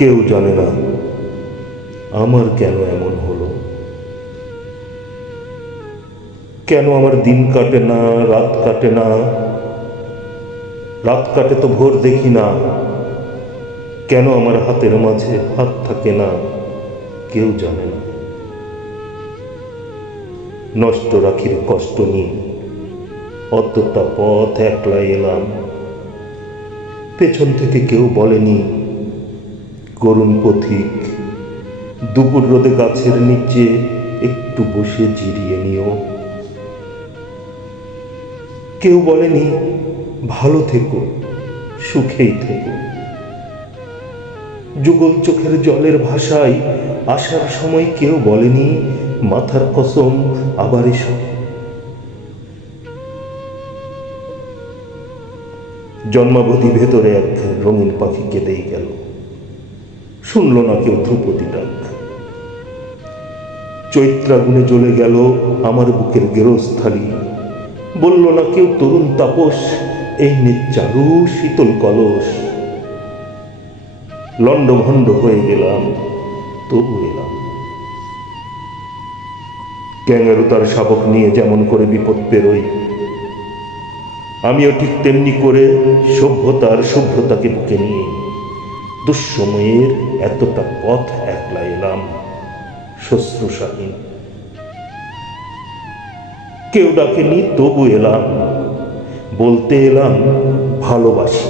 কেউ জানে না আমার কেন এমন হলো, কেন আমার দিন কাটে না, রাত কাটে না, রাত কাটে তো ভোর দেখি না, কেন আমার হাতের মাঝে হাত থাকে না, কেউ জানে না। নষ্ট রাখির কষ্ট নিয়ে অতটা পথ একলা এলাম, পেছন থেকে কেউ বলেনি করুণ পথিক, দুপুর রোদে গাছের নিচে একটু বসে জিরিয়ে নিও। কেউ বলেনি ভালো থেকো, সুখেই থেকো। যুগল চোখের জলের ভাষায় আসার সময় কেউ বলেনি মাথার কসম আবার এসো। জন্মাবধি ভেতরে এক রঙিন পাখি কেঁদেই গেল, শুনল না কেউ ধ্রুপদী ডাক। চৈত্রাগুনে জ্বলে গেল আমার বুকের গেরস্থালি, বলল না কেউ তরুণ তাপস এই চারু শীতল কলস। লণ্ডভণ্ড হয়ে গেলাম, তবু এলাম। ক্যাঙারু তার শাবক নিয়ে যেমন করে বিপদ পেরোই, আমিও ঠিক তেমনি করে সভ্যতার শুভ্রতাকে বুকে নিয়ে দুঃসময়ের এতটা পথ একলা এলাম শস্ত্রশাহীন। কেউ ডাকেনি তবু এলাম, বলতে এলাম ভালোবাসি।